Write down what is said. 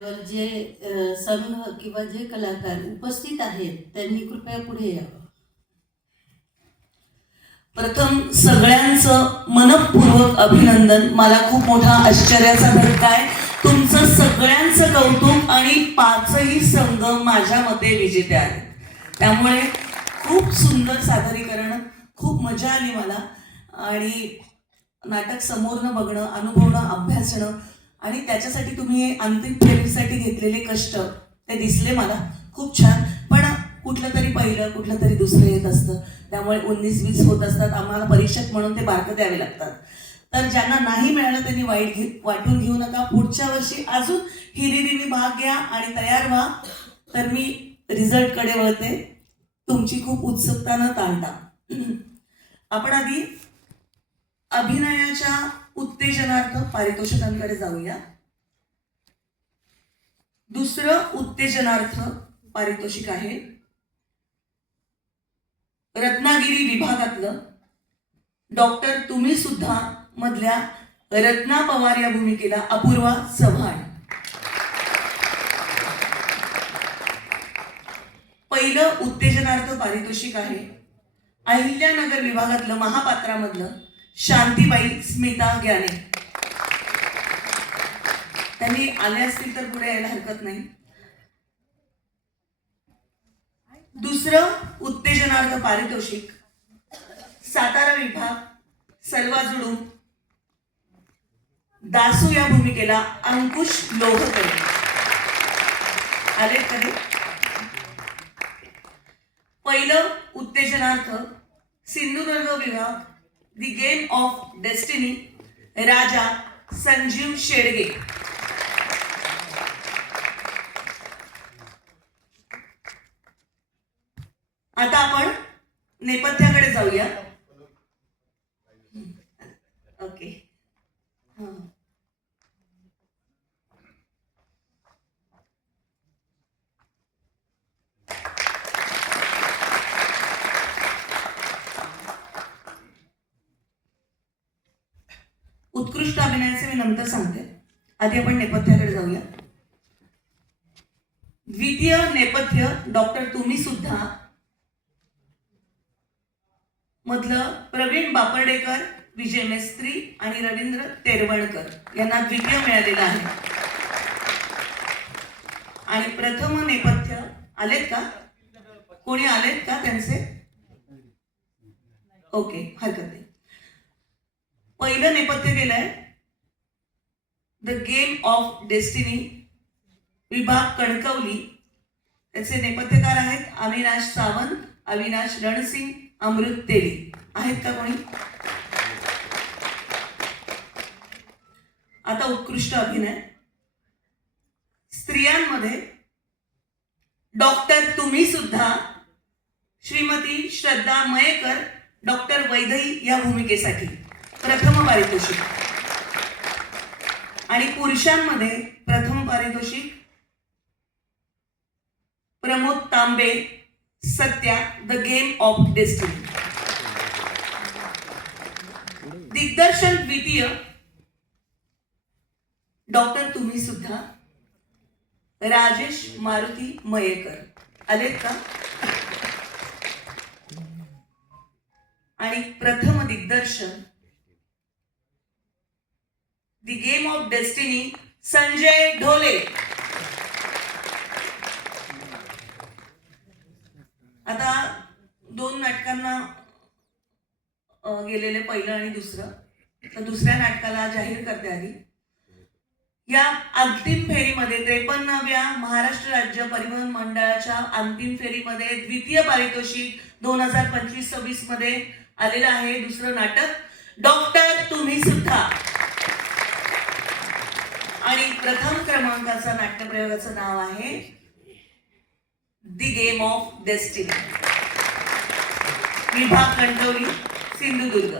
जे संघ किंवा जे कलाकार उपस्थित आहेत त्यांनी कृपया पुढे यावं. प्रथम सगळ्यांचं मनपूर्वक अभिनंदन. मला खूप मोठा आश्चर्याचा धक्का आहे. तुमचं सगळ्यांचं कौतुक आणि पाचही संघ माझ्या मते विजेते आहेत. त्यामुळे खूप सुंदर सादरीकरण, खूप मजा आली मला. आणि नाटक समोरनं बघणं, अनुभवणं, अभ्यासणं आणि त्याच्यासाठी तुम्ही हे अंतिम फेरीसाठी घेतलेले कष्ट ते दिसले मला. खूप छान. पण कुठलं तरी पहिलं, कुठलं तरी दुसरं येत असतं. त्यामुळे 19-20 होत असतात. आम्हाला परीक्षक म्हणून ते मार्क द्यावे लागतात. तर ज्यांना नाही मिळालं त्यांनी वाटून घेऊ नका. पुढच्या वर्षी अजून हिरिरीने भाग घ्या आणि तयार व्हा. तर मी रिझल्टकडे वळते. तुमची खूप उत्सुकता न ताणता आपण आधी अभिनयाच्या उत्तेजनार्थ पारितोषिकांकडे जाऊया. दुसरं उत्तेजनार्थ पारितोषिक आहे रत्नागिरी विभागातलं डॉक्टर तुम्ही सुद्धा मधल्या रत्ना पवार या भूमिकेला अपूर्वा चव्हाण. पहिलं उत्तेजनार्थ पारितोषिक आहे अहिल्यानगर विभागातलं महापात्रामधलं शांतीबाई स्मिता ग्याने. त्यांनी आले असतील तर पुढे यायला हरकत नाही. दुसरं उत्तेजनार्थ पारितोषिक सातारा विभाग सलवाजुडू दासू या भूमिकेला अंकुश लोहकर. आले तरी पहिलं उत्तेजनार्थ सिंधुदुर्ग विभाग द गेम ऑफ डेस्टिनी राजा संजीव शेडगे. आता आपण नेपथ्याकडे जाऊया. ओके. उत्कृष्ट अभिनयाचे मी नंतर सांगते. आधी आपण नेपथ्याकडे जाऊया. द्वितीय नेपथ्य डॉक्टर तुम्ही सुद्धा मधलं प्रवीण बापर्डेकर, विजय मेस्त्री आणि रवींद्र तेरवणकर यांना द्वितीय मिळालेला आहे. आणि प्रथम नेपथ्य आलेत का? कोणी आलेत का त्यांचे? ओके, हरकत नाही. पहिलं नेपथ्य केलंय द गेम ऑफ डेस्टिनी विभाग कणकवली. त्याचे नेपथ्यकार आहेत अविनाश सावंत, अविनाश रणसिंग, अमृत तेली. आहेत का कोणी? आता उत्कृष्ट अभिनय स्त्रियांमध्ये डॉक्टर तुम्ही सुद्धा श्रीमती श्रद्धा मयेकर डॉक्टर वैदई या भूमिकेसाठी प्रथम पारितोषिक. आणि पुरुषांमध्ये प्रथम पारितोषिक Pramod Tambe Satya the game of destiny. दिग्दर्शन द्वितीय डॉक्टर तुम्ही सुद्धा राजेश मारुती मयेकर. आलेत का? आणि प्रथम दिग्दर्शन the game of destiny Sanjay Dhole. आता दोन नाटकांना गेलेले पहिलं आणि दुसरं. तर दुसऱ्या नाटकाला जाहीर करते आधी. या अंतिम फेरीमध्ये 53व्या महाराष्ट्र राज्य परिवहन मंडळाच्या अंतिम फेरीमध्ये द्वितीय पारितोषिक 2025-26 मध्ये आलेलं आहे दुसरं नाटक डॉक्टर तुम्ही सुद्धा. आणि प्रथम क्रमांकाचं नाट्यप्रयोगाचं नाव आहे द गेम ऑफ डेस्टिनी विभाग कणकवली सिंधुदुर्ग.